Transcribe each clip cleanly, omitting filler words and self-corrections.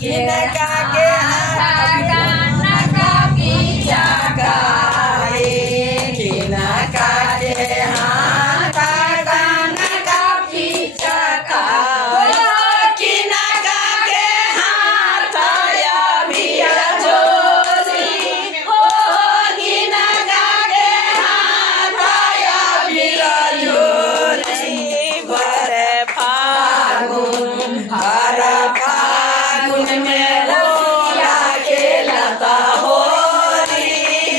किनका के हाथ कानका पीछा काए किनका के हाथ कानका पीछा काए किनका के हाथ या बिया जोरी हो किनका के हाथ या बिया जोरी भर फागुन में होला खेलता होली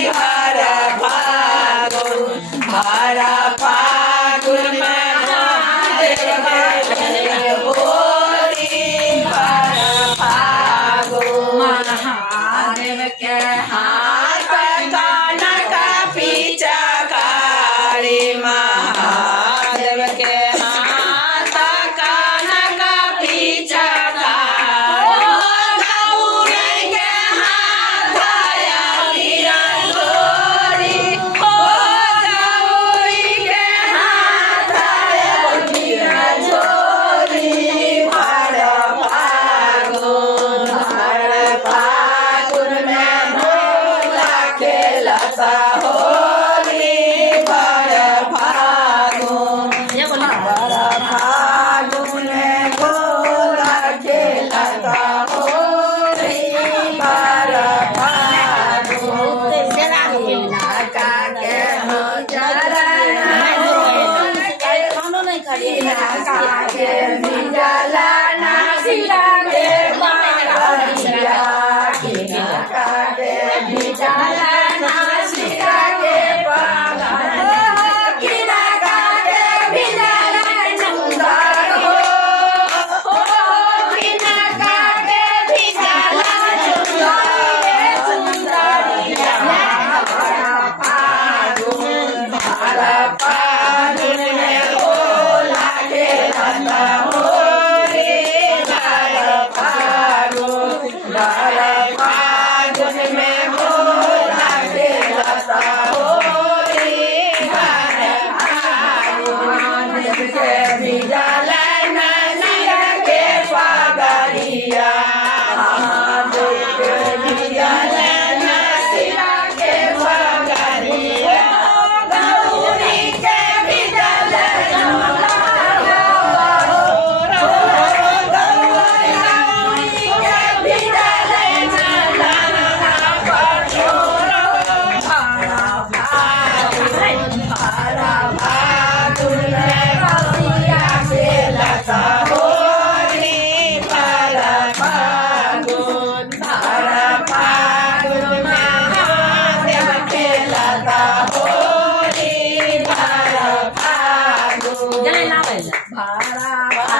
भर फागुन में महादेव खेले होली भर फागुन महादेव के हाथ कानका पीछा काली महादेव के हाथ कानका पीछा भारा